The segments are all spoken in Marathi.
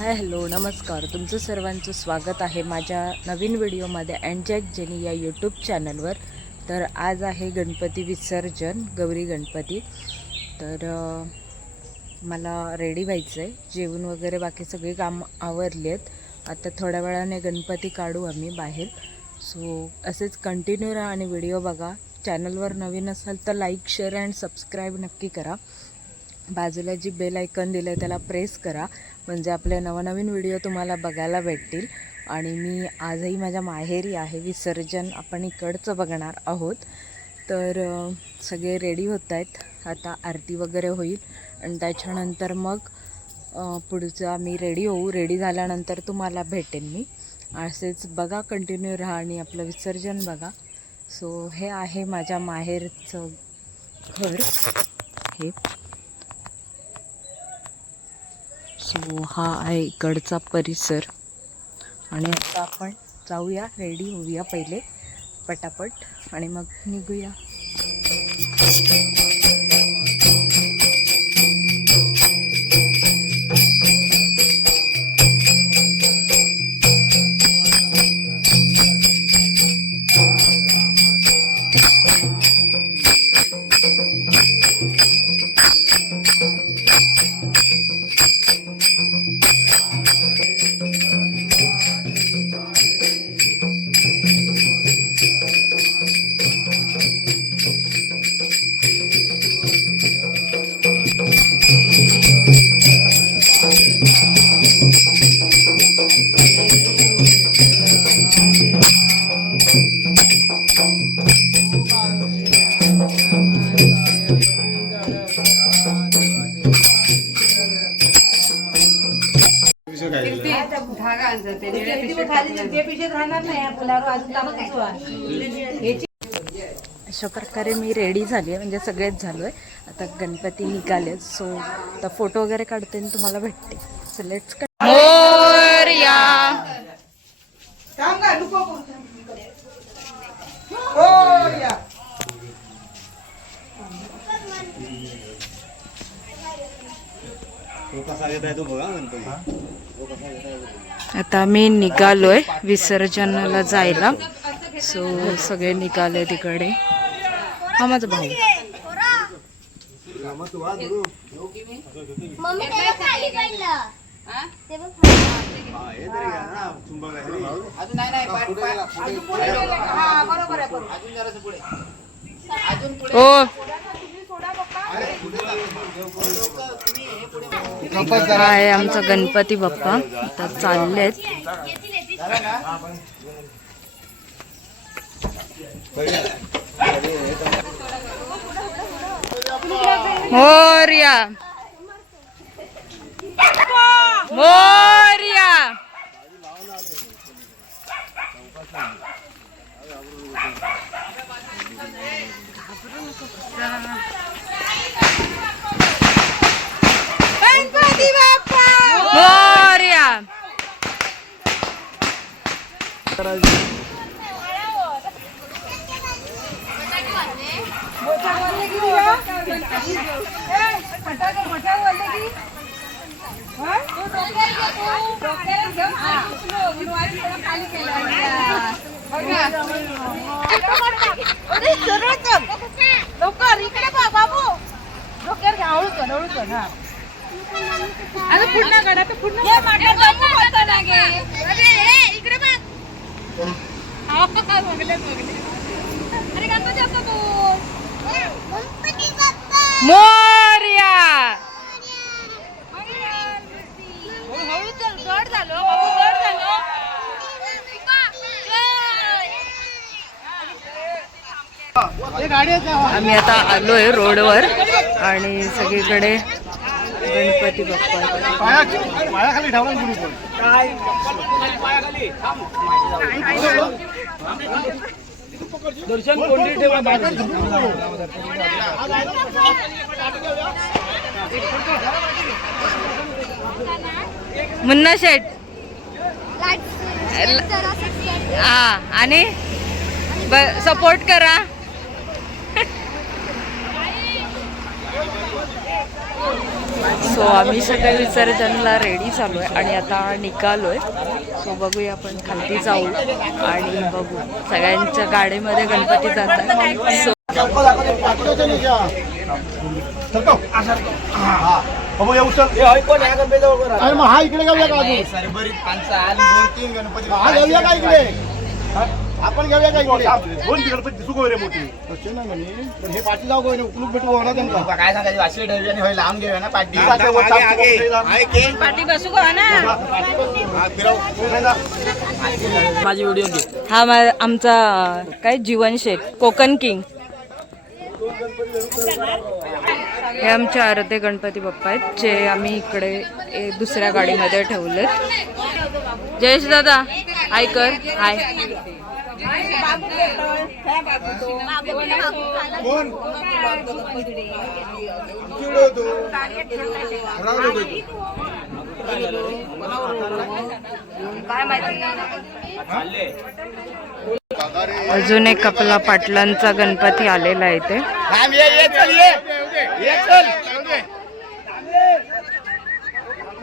हाय हॅलो नमस्कार. तुमचं सर्वांचं स्वागत आहे माझ्या नवीन व्हिडिओमध्ये अँजॅक जेनी या यूट्यूब चॅनलवर तर आज आहे गणपती विसर्जन गौरी गणपती. तर मला रेडी व्हायचं आहे जेवण वगैरे बाकी सगळी काम आवरली आहेत आता थोड्या वेळाने गणपती काढू आम्ही बाहेर. सो असेच कंटिन्यू राहा आणि व्हिडिओ बघा. चॅनलवर नवीन असाल तर लाईक शेअर अँड सबस्क्राईब नक्की करा. बाजूला जी बेल आयकन दिलं आहे त्याला प्रेस करा. म्हणजे आपले नवनवीन व्हिडिओ तुम्हाला बघायला भेटतील. आणि मी आजही माझ्या माहेरी आहे. विसर्जन आपण इकडचं बघणार आहोत. तर सगळे रेडी होत आहेत. आता आरती वगैरे होईल. आणि त्याच्यानंतर मग पुढचं आम्ही रेडी होऊ. रेडी झाल्यानंतर तुम्हाला भेटेन मी. असेच बघा कंटिन्यू राहा आणि आपलं विसर्जन बघा. सो हे आहे माझ्या माहेरचं घर. हे. सो हा आहे इकडचा परिसर. आणि आता आपण जाऊया रेडी होऊया पहिले पटापट. आणि मग निघूया. अशा प्रकारे मी रेडी झाली आहे. म्हणजे सगळेच झालो आहे आता गणपती निघाले. सो आता फोटो वगैरे काढते आणि तुम्हाला भेटते. सो लेट्स आता मी निघालोय विसर्जनाला जायला. सो सगळे निघाले तिकडे. हा? माझा भाऊ हा, हे हा आहे आमचा गणपती बाप्पा. आता चाललेत. मोर्या. मोर्या. मोर्या. लवकर इकडे बघ. बाबू डोक्यावर घ्या हळू कर हळू कर हा आता तर इकडे बघ अरे गणपती असतो तू. मोर्या. आम्ही आता आलोय रोडवर आणि सगळीकडे गणपती बाप्पा. दर्शन कोंडी ठेवा मुन्ना शेट हा आणि? सपोर्ट करा. सो आम्ही सगळे विसर्जनला रेडी चालू आहे आणि आता निघालोय. सो बघूया आपण खालती जाऊ आणि बघू. सगळ्यांच्या गाडीमध्ये गणपती जातात. सो हा गणपती हा इकडे? आपण घेऊया दोन गणपती दिसू रे मोठी. तसे नाही म्हणे. पण हे पाठी जाऊ कोणी उकलूक भेटू होणार त्यांना. काय सांगायची? वाशी ठेवली आणि लांब घेऊया ना पाठी पाठी बसू ना? माझी व्हिडिओ हा आमचा काय जीवन शेठ कोकण किंग. हे आमचे आरते गणपती बाप्पा आहेत जे आम्ही इकडे दुसऱ्या गाडीमध्ये ठेवलेत. जयेश दादा हाय अजून एक आपला पाटलांचा गणपती आलेला आहे ते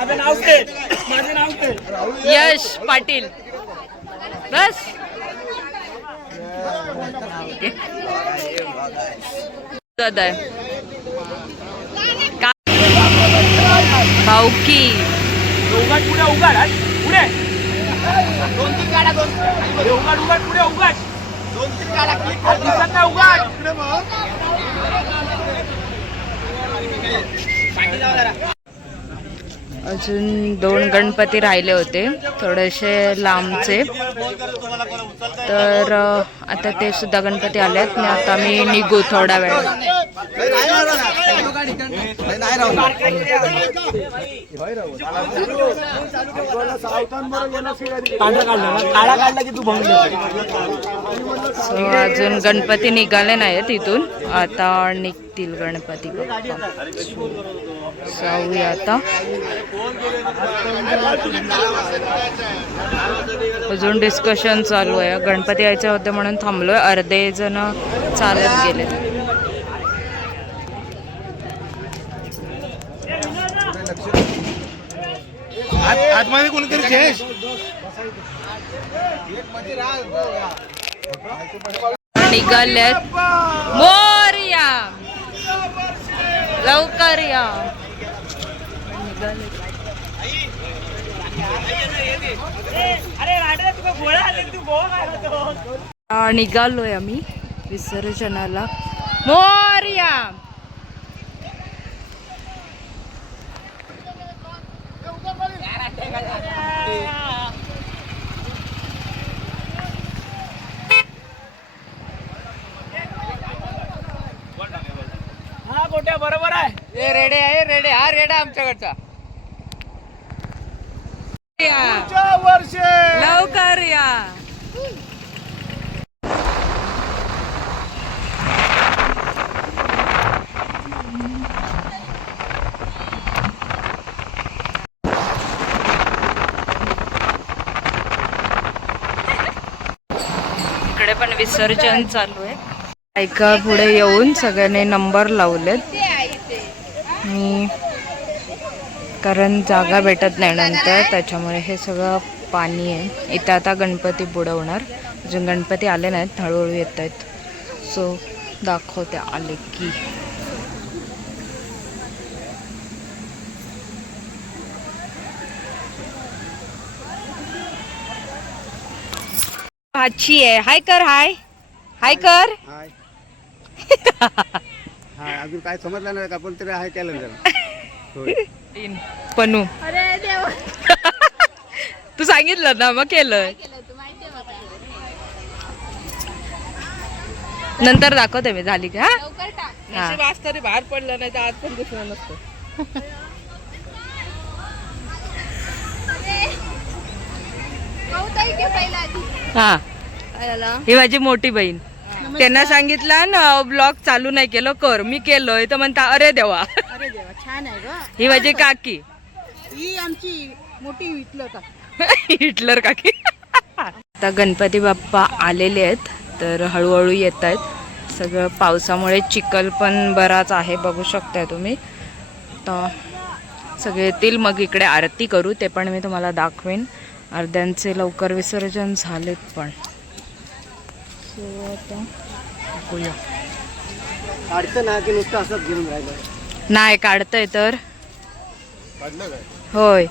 माझं नाव घे माझं नाव घे यश पाटील. बस. दादा. आहे. का- भाऊकी उघाड पुढे उघाड हट, पुढे. दोन तीन गाड्या दोन पुढे उघाड उघाड पुढे उघाड दोन तीन दिसत नाही उघाड इकडे बघ अजून दोन गणपती राहिले होते थोडेसे लांबचे. तर आता ते सुद्धा गणपती आले आहेत आता मी निघू थोडा वेळ. काळा काढला की तू भंग सो अजून गणपती निघाले नाहीत इथून. आता निघतील गणपती जाऊया आता. अजून डिस्कशन चालू आहे. गणपती यायचे होते म्हणून थांबलोय अर्धे जण चालत गेले. आतमध्ये कोणीतरी शेष निघालेत. मोरया लवकर या. निघालेत. आ, निघालोय आम्ही विसर्जनाला. मोरया! हा गोट्या बरोबर आहे. रेडे आहे रेडे. हा रेडा आमच्याकडचा. वर्षे. लवकर या. इकडे पण विसर्जन चालू आहे. ऐका पुढे येऊन सगळ्यांनी नंबर लावलेत. मी कारण जागा भेटत नाही नंतर त्याच्यामुळे हे सगळं पाणी आहे. इथं आता गणपती बुडवणार. अजून गणपती आले नाहीत हळूहळू येत आहेत सो दाखवते आले की. भाची आहे. हाय कर हाय. हाय कर. हा अजून काय समजलं नाही का पण तरी आहे केलं जरा. पनू. तू सांगितलं ना मग केलं. नंतर दाखवते मी झाली का हा? लवकर टाक. हा. नशीब आज तरी बाहेर पडलं नाही तर आज पण दिसणार नसतं भाऊ ताई घे पहिला आधी हा. ही माझी मोठी बहीण. त्यांना सांगितलं ना ब्लॉग चालू नाही केलं कर. मी केलोय. तर म्हणता अरे देवा. अरे देवा छान आहे ग. ही माझी काकी. ही आमची मोठी विकलं का हिटलर काकी. आता गणपती बाप्पा आलेले आहेत तर हळूहळू येत आहेत. सगळं पावसामुळे चिखल पण बराच आहे बघू शकताय तुम्ही. तर सगळे येतील मग इकडे आरती करू ते पण मी तुम्हाला दाखवेन. अर्ध्यांचे लवकर विसर्जन झालेत पण. आता नाही काढतंय तर. काढलं काय? होय.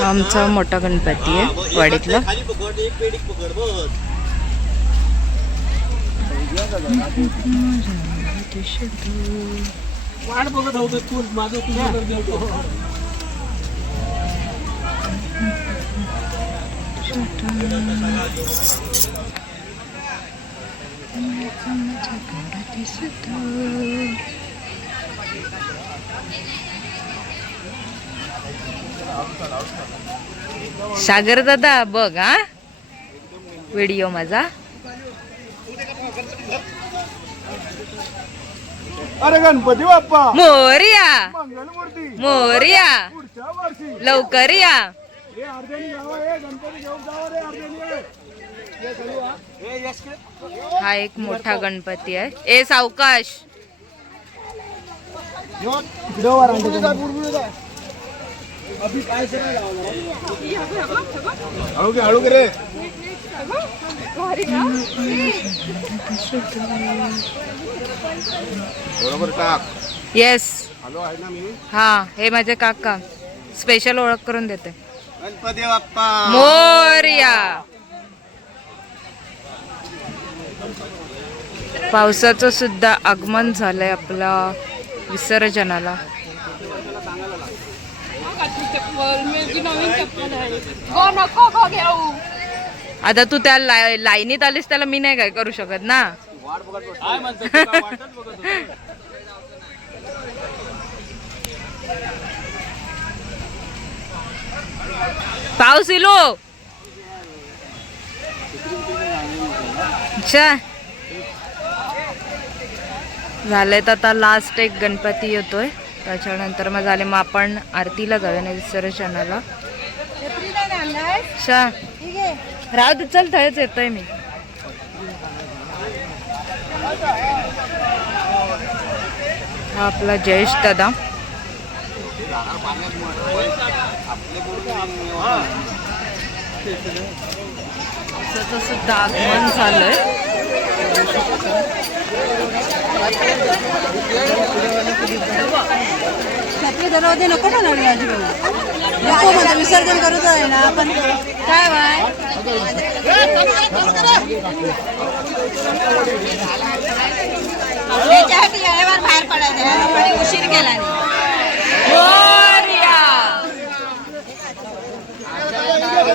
आमचा मोठा गणपती आहे वाडीतला. खाली पकड एक पेडी पकड बस वाट बघत होतो तू माझं तुझ्याकडे सागर दादा बघ हा. व्हिडिओ माझा. अरे गणपती बाप्पा. मोरिया. मंगलमूर्ती. मोरिया. पुढच्या वर्षी. लवकर या. गणपती घेऊन जावं रे हा एक मोठा गणपती आहे. ए सावकाश. हळू रे. बरोबर टाक. येस हॅलो आहे ना मी? हा हे माझे काका. स्पेशल ओळख करून देते. गणपती बाप्पा. मोरिया. पावसाचं सुद्धा आगमन झालंय आपला विसर्जनाला. गो नको गो घेऊ. आता तू त्या लाई- लाईनीत आलीस त्याला मी नाही काय करू शकत ना. पाऊस इलो. अच्छा झालंय तर आता लास्ट एक गणपती येतोय. त्याच्यानंतर मग झाले मग आपण आरतीला जाऊया ना विसर्जनाला अच्छा राहू दे चल थंच येतोय मी. हा आपला जयेश दादा. तसं सुद्धा झालंय. छत्री दरवाजे नको ना लावले आजूबाजू नको मला विसर्जन करूच आहे ना आपण काय बाय? त्याच्यासाठी वेळेवर बाहेर पडायचं उशीर केला मोरया!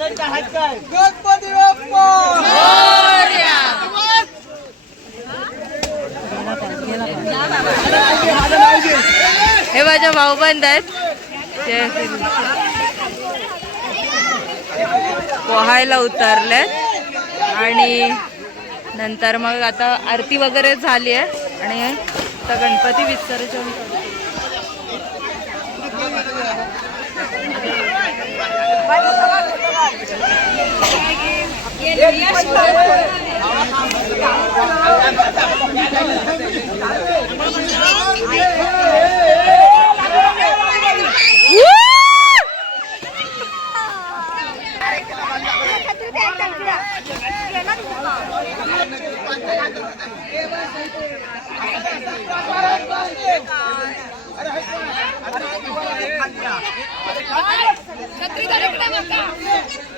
गणपती बाप्पा! हे माझ्या भाऊबंद आहेत. ते पोहायला उतरलेत. आणि नंतर मग आता आरती वगैरे झाली आहे. आणि आता गणपती विसर्जन छत्री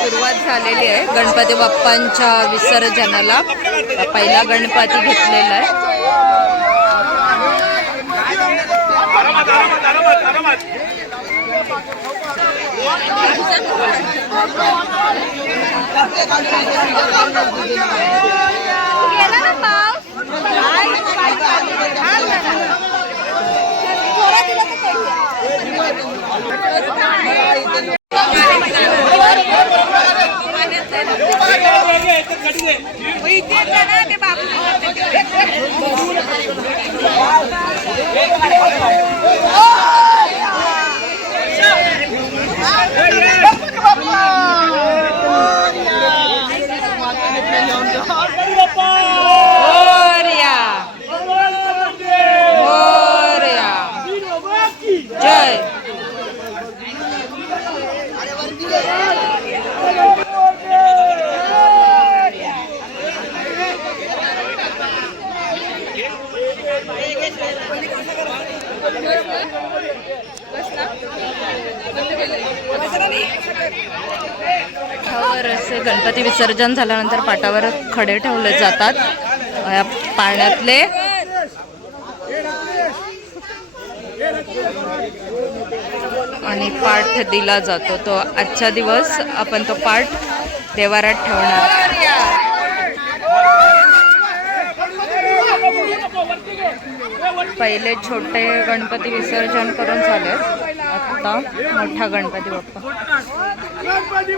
सुरुवात झालेली आहे गणपती बाप्पांच्या विसर्जनाला. पहिला गणपती घेतलेला आहे. बाबू जय। असे गणपती विसर्जन झाल्यानंतर पाटावर खडे ठेवले जातात. या पाण्यातले आणि पाठ दिला जातो. तो आजचा दिवस आपण तो पाठ देवारात ठेवणार. पहिले छोटे गणपती विसर्जन करून झाले. आता मोठा गणपती बाप्पा. गणपती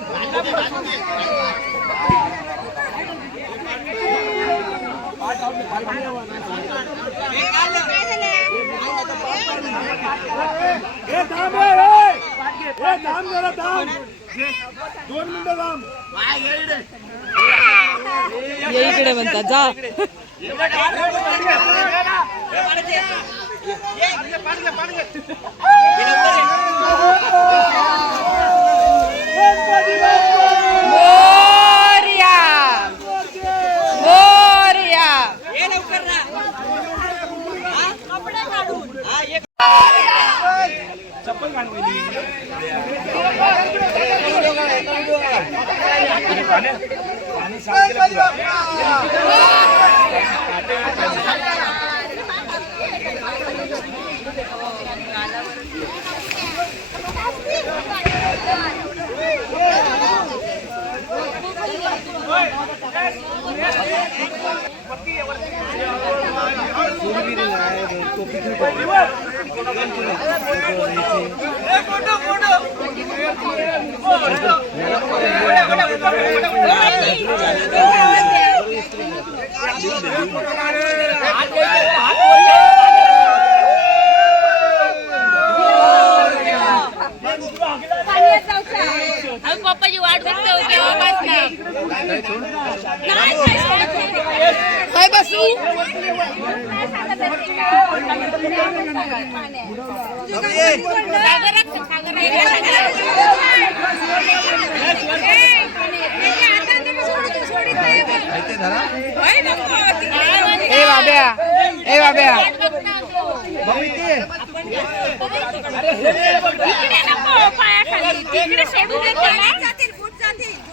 हे थांब हे, हे. हे थांब जरा थांब दोन मिनिटं थांब ये इकडे म्हणतात जा मोरया রয়েছে ए बाब्या. ए बाब्या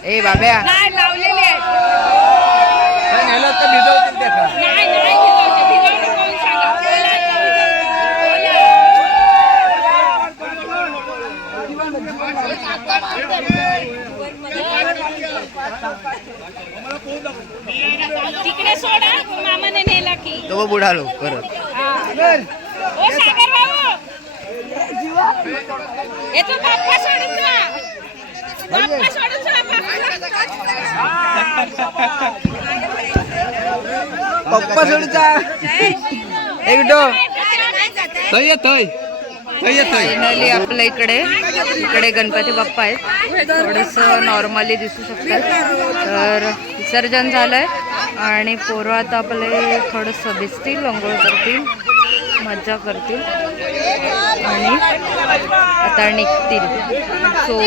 ए बाब्या नाही लावलेले आहेत नेलं तर भिजवतील ते खा. नाही नाही भिजवते भिजवते कोण सांगा तिकडे सोडा मामाने तो बुडालो परत. पप्पा सोडचा थंय ये थंय थंय ये थंय फायनली आपल्या इकडे. इकडे गणपती बाप्पा आहेत. थोडस नॉर्मली दिसू शकतात. तर विसर्जन झालं आहे आणि पोरं आता आपले थोडं दिसतील अंघोळ करतील मज्जा करतील. आणि आता निघतील. सो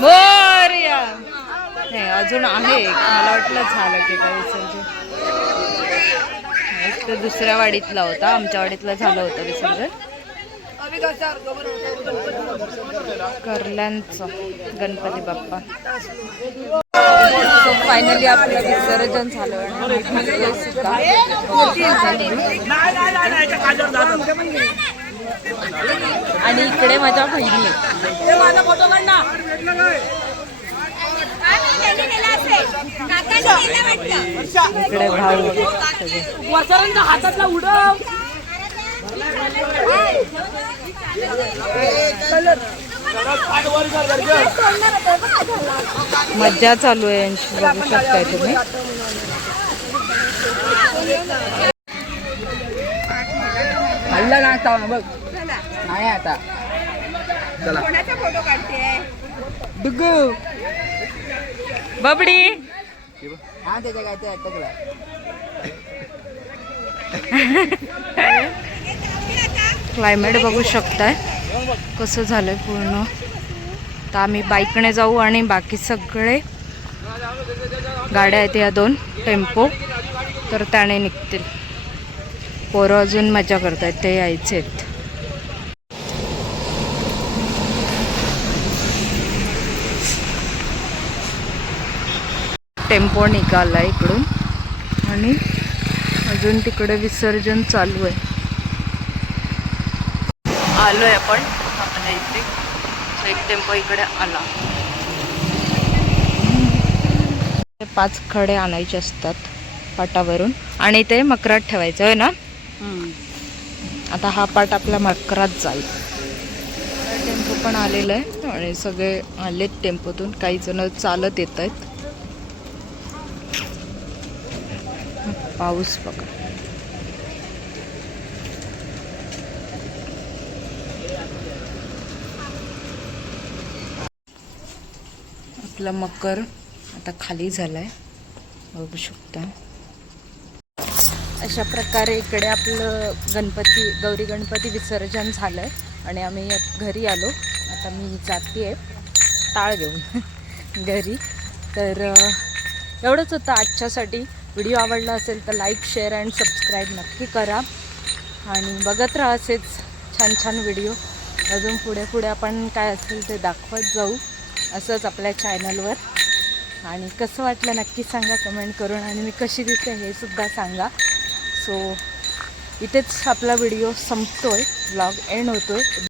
मोरया नाही अजून आहे मला वाटलं झालं की काय विसर्जन. एक तर दुसऱ्या वाडीतला होता. आमच्या वाडीतला झालं होतं विसर्जन. कर्ल्यांचं गणपती बाप्पा. फायनली आपलं विसर्जन झालं. आणि आणि इकडे माझ्या बहिणी इकडे भाऊ सगळे. मज्जा चालू आहे यांची बघू शकताय तुम्ही. हल्ला नाचता बघ. नाही आता. चला. डुगू बबडी. हा त्याच्या काय ते अटकला क्लायमेट बघू शकताय. कसं झालंय पूर्ण. तर आम्ही बाईकने जाऊ आणि बाकी सगळे गाड्या आहेत या दोन टेम्पो. तर त्याने निघतील. पोरं अजून मजा करतायत ते यायचे आहेत. टेम्पो निघाला इकडून. आणि अजून तिकडे विसर्जन चालू आहे. आलोय आपण. आपल्या इथे. एक टेम्पो इकडे आला. पाच खडे आणायचे असतात पाटावरून. आणि ते मकरात ठेवायचं आहे ना? आता हा पाट आपल्या मकरात जाईल. टेम्पो पण आलेला आहे. आणि सगळे आलेत टेम्पोतून. काही जण चालत येत आहेत पाऊस बघा. आपला मकर आता खाली झालाय. बघू शकता. अशा प्रकारे इकडे आपलं गणपती गौरी गणपती विसर्जन झालं आहे आणि आम्ही घरी आलो. आता मी जाते आहे टाळ घेऊन. घरी. तर एवढंच होतं आजच्यासाठी. व्हिडिओ आवडला असेल तर लाईक शेअर अँड सबस्क्राईब नक्की करा. आणि बघत राहा असेच छान छान व्हिडिओ. अजून पुढे पुढे आपण काय असेल ते दाखवत जाऊ. असंच आपल्या चॅनलवर आणि कसं वाटलं नक्की सांगा कमेंट करून. आणि मी कशी दिसते हे सुद्धा सांगा. सो इथेच आपला व्हिडिओ संपतो आहे ब्लॉग एंड होतो आहे